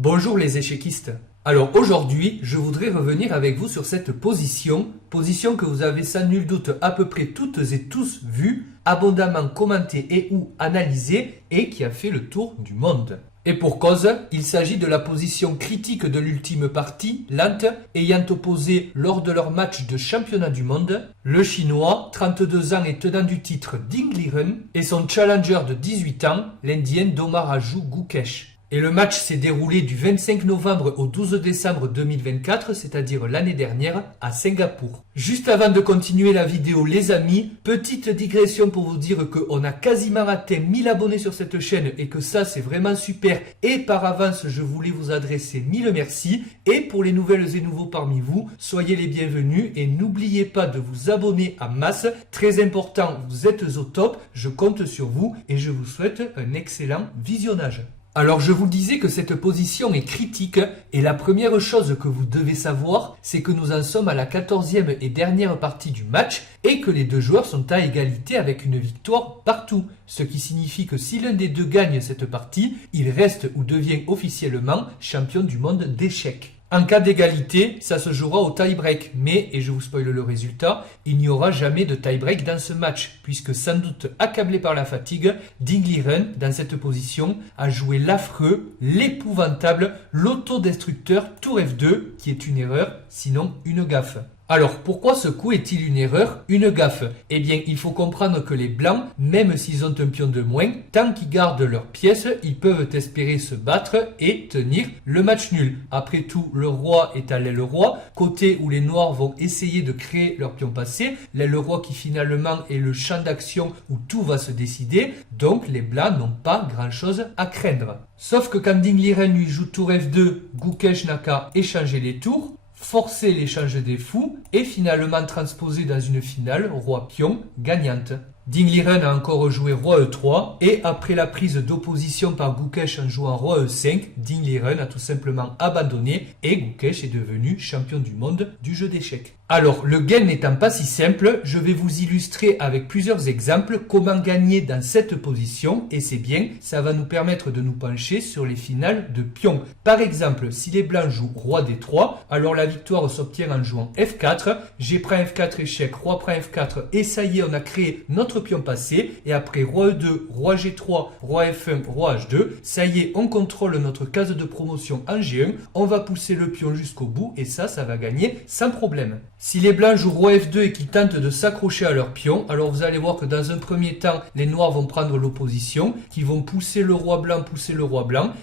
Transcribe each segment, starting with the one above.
Bonjour les échéquistes. Alors aujourd'hui, je voudrais revenir avec vous sur cette position que vous avez sans nul doute à peu près toutes et tous vue, abondamment commentée et ou analysée et qui a fait le tour du monde. Et pour cause, il s'agit de la position critique de l'ultime partie, Lante, ayant opposé lors de leur match de championnat du monde, le chinois, 32 ans et tenant du titre Ding Liren, et son challenger de 18 ans, l'indien Domaraju Gukesh. Et le match s'est déroulé du 25 novembre au 12 décembre 2024, c'est-à-dire l'année dernière, à Singapour. Juste avant de continuer la vidéo, les amis, petite digression pour vous dire qu'on a quasiment atteint 1000 abonnés sur cette chaîne et que ça, c'est vraiment super. Et par avance, je voulais vous adresser 1000 merci. Et pour les nouvelles et nouveaux parmi vous, soyez les bienvenus et n'oubliez pas de vous abonner en masse. Très important, vous êtes au top, je compte sur vous et je vous souhaite un excellent visionnage. Alors je vous disais que cette position est critique et la première chose que vous devez savoir, c'est que nous en sommes à la 14e et dernière partie du match et que les deux joueurs sont à égalité avec une victoire partout. Ce qui signifie que si l'un des deux gagne cette partie, il reste ou devient officiellement champion du monde d'échecs. En cas d'égalité, ça se jouera au tie-break, mais, et je vous spoile le résultat, il n'y aura jamais de tie-break dans ce match, puisque sans doute accablé par la fatigue, Ding Liren, dans cette position, a joué l'affreux, l'épouvantable, l'autodestructeur tour F2, qui est une erreur, sinon une gaffe. Alors, pourquoi ce coup est-il une erreur, une gaffe? Eh bien, il faut comprendre que les blancs, même s'ils ont un pion de moins, tant qu'ils gardent leurs pièces, ils peuvent espérer se battre et tenir le match nul. Après tout, le roi est à l'aile roi, côté où les noirs vont essayer de créer leur pion passé, l'aile roi qui finalement est le champ d'action où tout va se décider, donc les blancs n'ont pas grand-chose à craindre. Sauf que quand Ding Liren lui joue tour F2, Gukesh n'a qu'à échanger les tours, forcer l'échange des fous et finalement transposer dans une finale roi-pion gagnante. Ding Liren a encore joué roi E3 et après la prise d'opposition par Gukesh en jouant roi E5, Ding Liren a tout simplement abandonné et Gukesh est devenu champion du monde du jeu d'échecs. Alors, le gain n'étant pas si simple, je vais vous illustrer avec plusieurs exemples comment gagner dans cette position et c'est bien, ça va nous permettre de nous pencher sur les finales de pions. Par exemple, si les blancs jouent roi D3, alors la victoire s'obtient en jouant F4, G prend F4 échec, roi prend F4 et ça y est, on a créé notre pion passé et après roi E2, roi G3, roi F1, roi H2, ça y est, on contrôle notre case de promotion en G1, on va pousser le pion jusqu'au bout et ça va gagner sans problème. Si les blancs jouent roi F2 et qu'ils tentent de s'accrocher à leur pion, alors vous allez voir que dans un premier temps, les noirs vont prendre l'opposition, qui vont pousser le roi blanc,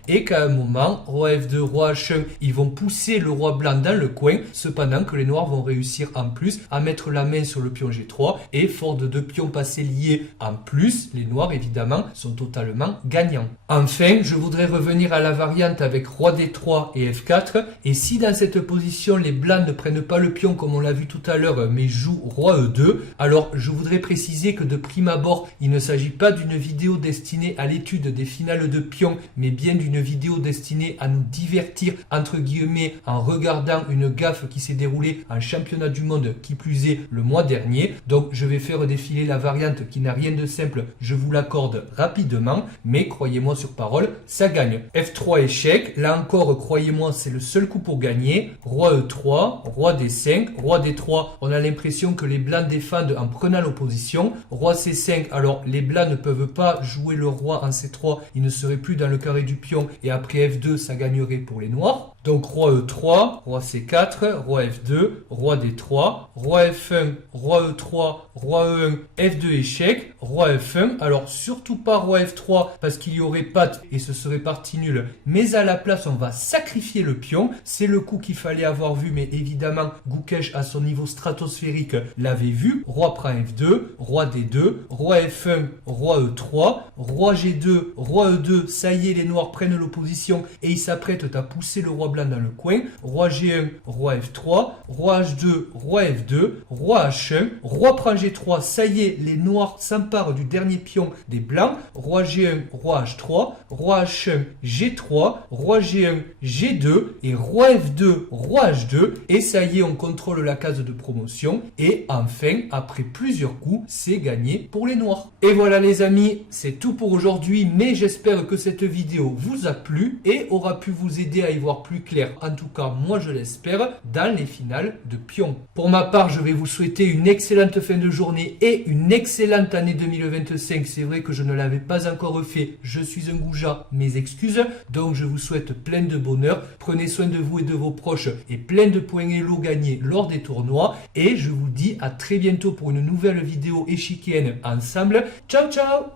et qu'à un moment, roi F2, roi H1, ils vont pousser le roi blanc dans le coin, cependant que les noirs vont réussir en plus à mettre la main sur le pion G3, et fort de deux pions passés liés en plus, les noirs évidemment sont totalement gagnants. Enfin, je voudrais revenir à la variante avec roi D3 et F4, et si dans cette position, les blancs ne prennent pas le pion comme on l'a vu tout à l'heure, mais joue roi E2. Alors, je voudrais préciser que de prime abord, il ne s'agit pas d'une vidéo destinée à l'étude des finales de pions, mais bien d'une vidéo destinée à nous divertir, entre guillemets, en regardant une gaffe qui s'est déroulée en championnat du monde, qui plus est le mois dernier. Donc, je vais faire défiler la variante qui n'a rien de simple, je vous l'accorde rapidement, mais croyez-moi sur parole, ça gagne. F3 échec, là encore, croyez-moi, c'est le seul coup pour gagner. Roi E3, roi D5, roi D3, on a l'impression que les blancs défendent en prenant l'opposition. Roi C5, alors les blancs ne peuvent pas jouer le roi en C3, il ne serait plus dans le carré du pion et après F2, ça gagnerait pour les noirs. Donc roi E3, roi C4, roi F2, roi D3, roi F1, roi E3, roi E1, F2 échec, roi F1. Alors surtout pas roi F3 parce qu'il y aurait patte et ce serait partie nulle. Mais à la place, on va sacrifier le pion. C'est le coup qu'il fallait avoir vu, mais évidemment, Gukesh à son niveau stratosphérique l'avait vu. Roi prend F2, roi D2, roi F1, roi E3, roi G2, roi E2. Ça y est, les noirs prennent l'opposition et ils s'apprêtent à pousser le roi blanc dans le coin, roi G1, roi F3, roi H2, roi F2, roi H1, roi prend G3, ça y est, les noirs s'emparent du dernier pion des blancs. Roi G1, roi H3, roi H1, G3, roi G1, G2 et roi F2, roi H2. Et ça y est, on contrôle la case de promotion. Et enfin, après plusieurs coups, c'est gagné pour les noirs. Et voilà les amis, c'est tout pour aujourd'hui. Mais j'espère que cette vidéo vous a plu et aura pu vous aider à y voir plus clair. En tout cas, moi je l'espère, dans les finales de pion. Pour ma part, je vais vous souhaiter une excellente fin de journée et une excellente année 2025. C'est vrai que je ne l'avais pas encore fait. Je suis un goujat, mes excuses. Donc je vous souhaite plein de bonheur. Prenez soin de vous et de vos proches et plein de points Elo gagnés lors des tournois. Et je vous dis à très bientôt pour une nouvelle vidéo échiquienne ensemble. Ciao ciao!